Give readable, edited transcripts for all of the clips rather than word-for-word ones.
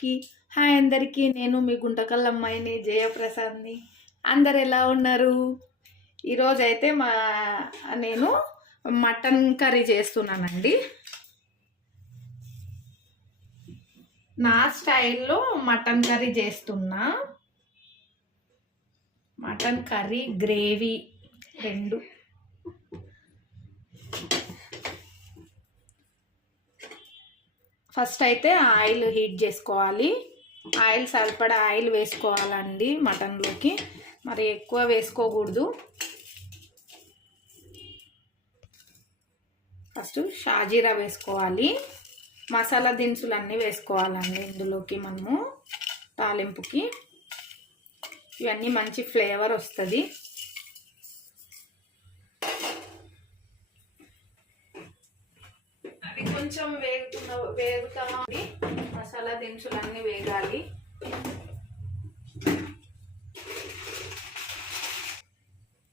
కి హాయ్ అందరికీ, నేను మీ గుంటకల్ అమ్మాయిని జయప్రసాద్ని. అందరు ఎలా ఉన్నారు? ఈరోజు అయితే నేను మటన్ కర్రీ చేస్తున్నానండి. నా స్టైల్లో మటన్ కర్రీ చేస్తున్నా. మటన్ కర్రీ గ్రేవీ రెండు. ఫస్ట్ అయితే ఆయిల్ హీట్ చేసుకోవాలి. ఆయిల్ సరిపడా ఆయిల్ వేసుకోవాలండి మటన్లోకి, మరి ఎక్కువ వేసుకోకూడదు. ఫస్ట్ షాజీరా వేసుకోవాలి. మసాలా దినుసులు అన్నీ వేసుకోవాలండి ఇందులోకి. మనము తాలింపుకి ఇవన్నీ మంచి ఫ్లేవర్ వస్తుంది. అవి కొంచెం వేగుతామండి. మసాలా దినుసులు అన్నీ వేగాలి.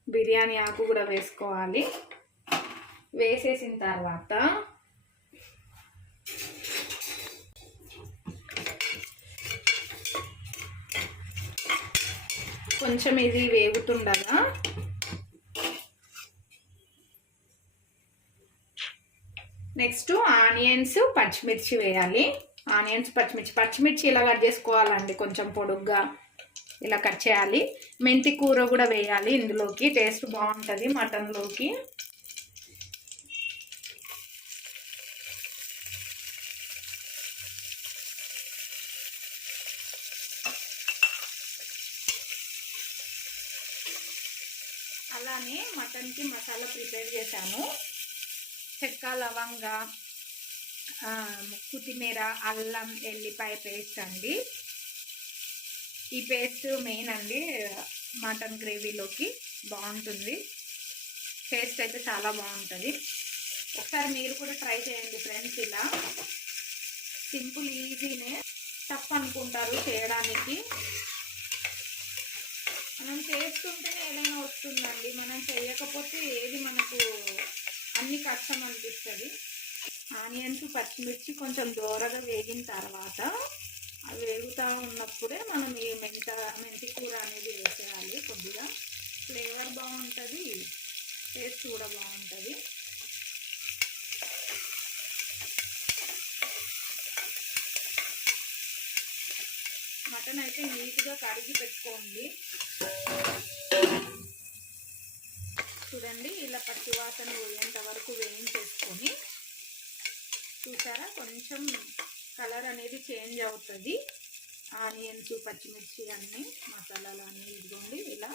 బిర్యానీ ఆకు కూడా వేసుకోవాలి. వేసేసిన తర్వాత కొంచెం ఇది వేగుతుండగా నెక్స్ట్ ఆనియన్స్ పచ్చిమిర్చి వేయాలి. ఆనియన్స్ పచ్చిమిర్చి ఇలా కట్ చేసుకోవాలండి, కొంచెం పొడుగ్గా ఇలా కట్ చేయాలి. మెంతి కూర కూడా వేయాలి ఇందులోకి, టేస్ట్ బాగుంటుంది మటన్లోకి. అలానే మటన్కి మసాలా ప్రిపేర్ చేశాను. చెక్క, లవంగ, కొత్తిమీర, అల్లం, ఎల్లిపాయ పేస్ట్ అండి. ఈ పేస్ట్ మెయిన్ అండి మటన్ గ్రేవీలోకి, బాగుంటుంది. టేస్ట్ అయితే చాలా బాగుంటుంది. ఒకసారి మీరు కూడా ట్రై చేయండి ఫ్రెండ్స్. ఇలా సింపుల్, ఈజీనే. టఫ్ అనుకుంటారు చేయడానికి. మనం చేస్తుంటేనే ఏదైనా వస్తుందండి, మనం చేయకపోతే ఏది మనకు అన్ని కష్టం అనిపిస్తుంది. ఆనియన్స్ పచ్చిమిర్చి కొంచెం దూరగా వేగిన తర్వాత, అవి వేగుతూ ఉన్నప్పుడే మనం ఈ మెంతి కూర అనేది వేసేయాలి. కొద్దిగా ఫ్లేవర్ బాగుంటుంది, టేస్ట్ కూడా బాగుంటుంది. మటన్ అయితే నీట్గా కడిగి పెట్టుకోండి. చూడండి, ఇలా పచ్చివాసన పోయేంత వరకు వేయించేసుకొని, చూసారా కొంచెం కలర్ అనేది చేంజ్ అవుతుంది. ఆనియన్స్ పచ్చిమిర్చి అన్నీ మసాలాలు అన్నీ ఇదిగోండి ఇలా.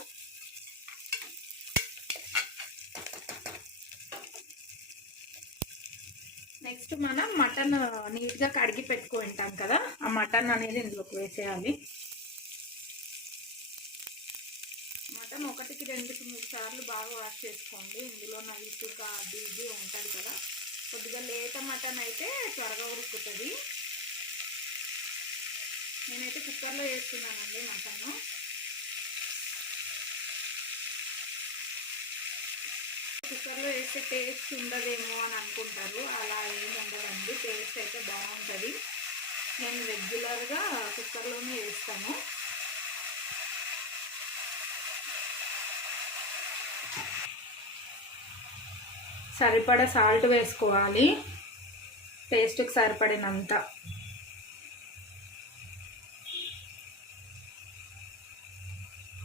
నెక్స్ట్ మనం మటన్ నీట్గా కడిగి పెట్టుకుంటాం కదా, ఆ మటన్ అనేది ఇందులోకి వేసేయాలి. మటన్ 1-2-3 సార్లు బాగా వాష్ చేసుకోండి. ఇందులో ఇసుక అది ఇది ఉంటుంది కదా. కొద్దిగా లేత మటన్ అయితే త్వరగా ఉడుకుతుంది. నేనైతే కుక్కర్లో వేస్తున్నానండి మటన్. కుక్కర్లో వేస్తే టేస్ట్ ఉండదేమో అని అనుకుంటారు. అలా ఏమి ఉండదండి, టేస్ట్ అయితే బాగుంటుంది. నేను రెగ్యులర్గా కుక్కర్లోనే వేస్తాను. సరిపడా సాల్ట్ వేసుకోవాలి, టేస్ట్కి సరిపడినంత.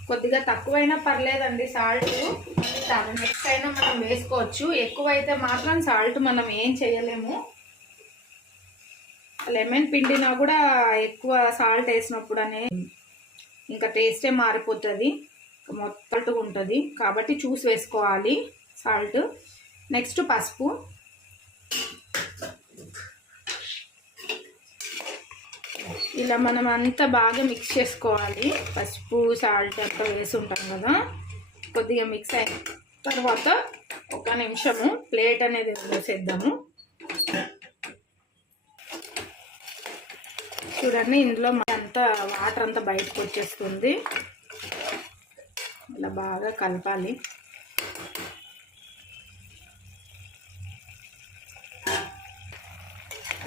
కొద్దిగా తక్కువైనా పర్లేదండి సాల్ట్, నెక్స్ట్ అయినా మనం వేసుకోవచ్చు. ఎక్కువైతే మాత్రం సాల్ట్ మనం ఏం చేయలేము. లెమన్ పిండినా కూడా ఎక్కువ సాల్ట్ వేసినప్పుడు ఇంకా టేస్టే మారిపోతుంది, మొత్తం ఉంటుంది. కాబట్టి చూసి వేసుకోవాలి సాల్ట్. నెక్స్ట్ పసుపు. ఇలా మనం అంతా బాగా మిక్స్ చేసుకోవాలి. పసుపు సాల్ట్ అంతా వేసి ఉంటాం కదా. కొద్దిగా మిక్స్ అయిన తర్వాత 1 నిమిషము ప్లేట్ అనేది వేసేద్దాము. చూడండి, ఇందులో అంతా వాటర్ అంతా బయటకు వచ్చేస్తుంది. ఇలా బాగా కలపాలి.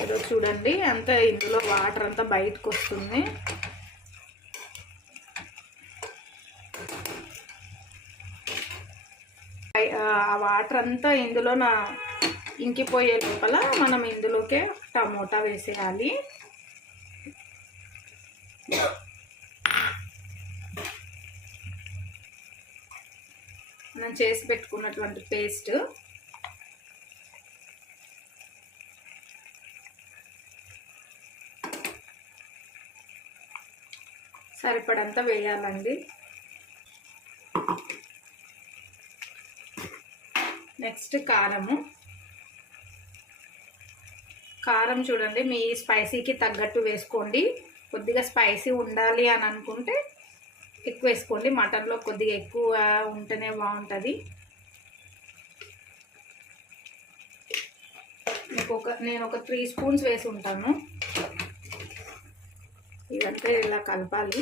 ఏదో చూడండి అంతా ఇందులో వాటర్ అంతా బయటకు వస్తుంది. ఆ వాటర్ అంతా ఇందులో ఇంకిపోయే లోపల మనం ఇందులోకే టమోటా వేసేయాలి. మనం చేసి పెట్టుకున్నటువంటి పేస్ట్ సరిపడంతా వేయాలండి. నెక్స్ట్ కారం చూడండి మీ స్పైసీకి తగ్గట్టు వేసుకోండి. కొద్దిగా స్పైసీ ఉండాలి అని అనుకుంటే ఎక్కువ వేసుకోండి. మటన్లో కొద్దిగా ఎక్కువ ఉంటేనే బాగుంటుంది. నేను ఒక 3 స్పూన్స్ వేసి ఉంటాను. ఇదంతా ఇలా కలపాలి.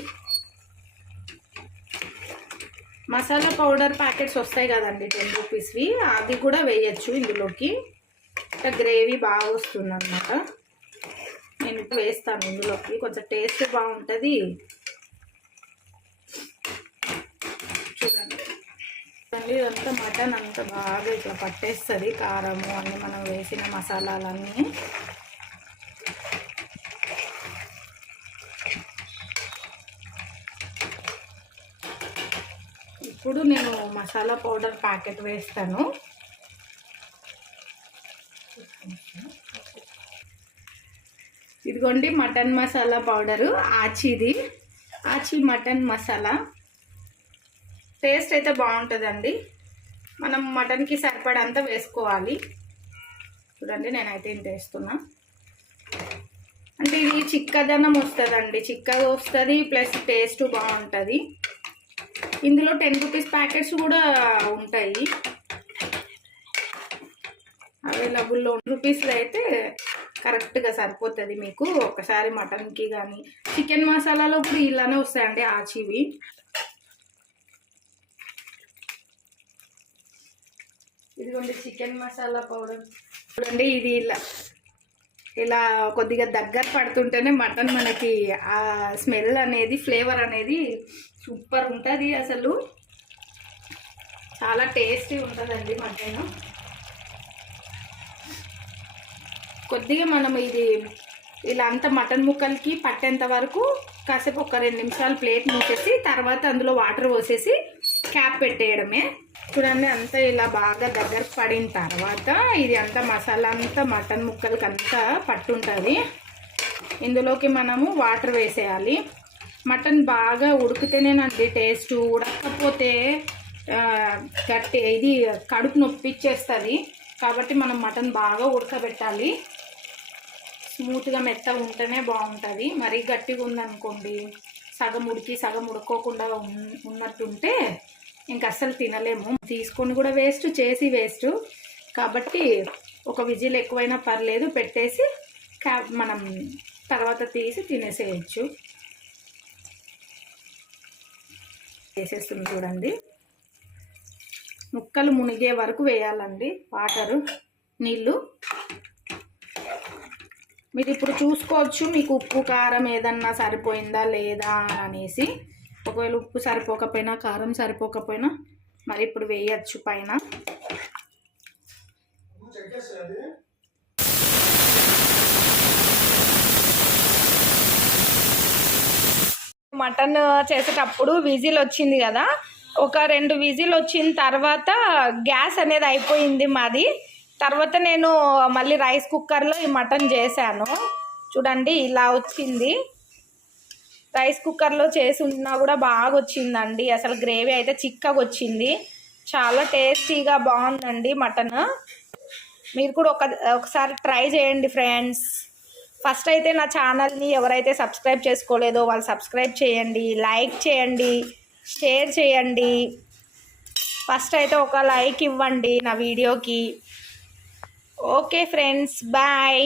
మసాలా పౌడర్ ప్యాకెట్స్ వస్తాయి కదండి 10 రూపీస్వి, అది కూడా వేయచ్చు ఇందులోకి. గ్రేవీ బాగా వస్తుంది అన్నమాట. నేను ఇప్పుడు వేస్తాను ఇందులోకి, కొంచెం టేస్ట్ బాగుంటుంది. చూడండి ఇదంతా మటన్ అంతా బాగా ఇట్లా పట్టేస్తుంది కారము అన్నీ మనం వేసిన మసాలాలన్నీ. ఇప్పుడు నేను మసాలా పౌడర్ ప్యాకెట్ వేస్తాను. ఇదిగోండి మటన్ మసాలా పౌడరు, ఆచి మటన్ మసాలా. టేస్ట్ అయితే బాగుంటుందండి. మనం మటన్కి సరిపడంతా వేసుకోవాలి. చూడండి నేనైతే ఇంత వేస్తున్నా. అంటే ఇది చిక్కదనం వస్తుందండి, చిక్కగా వస్తుంది, ప్లస్ టేస్ట్ బాగుంటుంది. ఇందులో 10 రూపీస్ ప్యాకెట్స్ కూడా ఉంటాయి అవైలబుల్లో. 1 రూపీస్లో అయితే కరెక్ట్గా సరిపోతుంది మీకు. ఒకసారి మటన్కి కానీ చికెన్ మసాలాలో ఇప్పుడు ఇలానే వస్తాయండి ఆచివి. ఇదిగోండి చికెన్ మసాలా పౌడర్ చూడండి. ఇది ఇలా కొద్దిగా దగ్గర పడుతుంటేనే మటన్ మనకి ఆ స్మెల్ అనేది, ఫ్లేవర్ అనేది సూపర్ ఉంటుంది. అసలు చాలా టేస్టీ ఉంటుందండి మటన్. కొద్దిగా మనం ఇది ఇలా అంతా మటన్ ముక్కలకి పట్టేంత వరకు కాసేపు ఒక 2 నిమిషాలు ప్లేట్ మూసేసి తర్వాత అందులో వాటర్ పోసేసి క్యాప్ పెట్టేయడమే. చూడండి అంతా ఇలా బాగా దగ్గర పడిన తర్వాత ఇది అంతా మసాలా అంతా మటన్ ముక్కలకి అంతా పట్టుంటుంది. ఇందులోకి మనము వాటర్ వేసేయాలి. మటన్ బాగా ఉడికితేనేనండి టేస్ట్, ఉడకపోతే గట్టి ఇది కడుపు నొప్పిచ్చేస్తుంది. కాబట్టి మనం మటన్ బాగా ఉడకబెట్టాలి. స్మూత్గా మెత్తగా ఉంటేనే బాగుంటుంది. మరీ గట్టిగా ఉందనుకోండి, సగం ఉడికి సగం ఉడుకోకుండా ఉన్నట్టుంటే ఇంక అస్సలు తినలేము. తీసుకొని కూడా వేస్ట్, చేసి వేస్ట్. కాబట్టి ఒక విజిల్ ఎక్కువైనా పర్లేదు పెట్టేసి మనం తర్వాత తీసి తినేసేయచ్చు. వేసేస్తుంది చూడండి. ముక్కలు మునిగే వరకు వేయాలండి వాటరు, నీళ్ళు. మీరు ఇప్పుడు చూసుకోవచ్చు మీకు ఉప్పు కారం ఏదన్నా సరిపోయిందా లేదా అనేసి. ఒకవేళ ఉప్పు సరిపోకపోయినా కారం సరిపోకపోయినా మరి ఇప్పుడు వేయచ్చు పైన. మటన్ చేసేటప్పుడు విజిల్ వచ్చింది కదా, ఒక 2 విజిల్ వచ్చిన తర్వాత గ్యాస్ అనేది అయిపోయింది మాది. తర్వాత నేను మళ్ళీ రైస్ కుక్కర్లో ఈ మటన్ చేశాను. చూడండి ఇలా వచ్చింది. రైస్ కుక్కర్లో చేసి ఉన్నా కూడా బాగా వచ్చిందండి. అసలు గ్రేవీ అయితే చిక్కగా వచ్చింది. చాలా టేస్టీగా బాగుందండి మటన్. మీరు కూడా ఒకసారి ట్రై చేయండి ఫ్రెండ్స్. ఫస్ట్ అయితే నా ఛానల్ని ఎవరైతే సబ్స్క్రైబ్ చేసుకోలేదో వాళ్ళు సబ్స్క్రైబ్ చేయండి, లైక్ చేయండి, షేర్ చేయండి. ఫస్ట్ అయితే ఒక లైక్ ఇవ్వండి నా వీడియోకి. Okay friends, bye.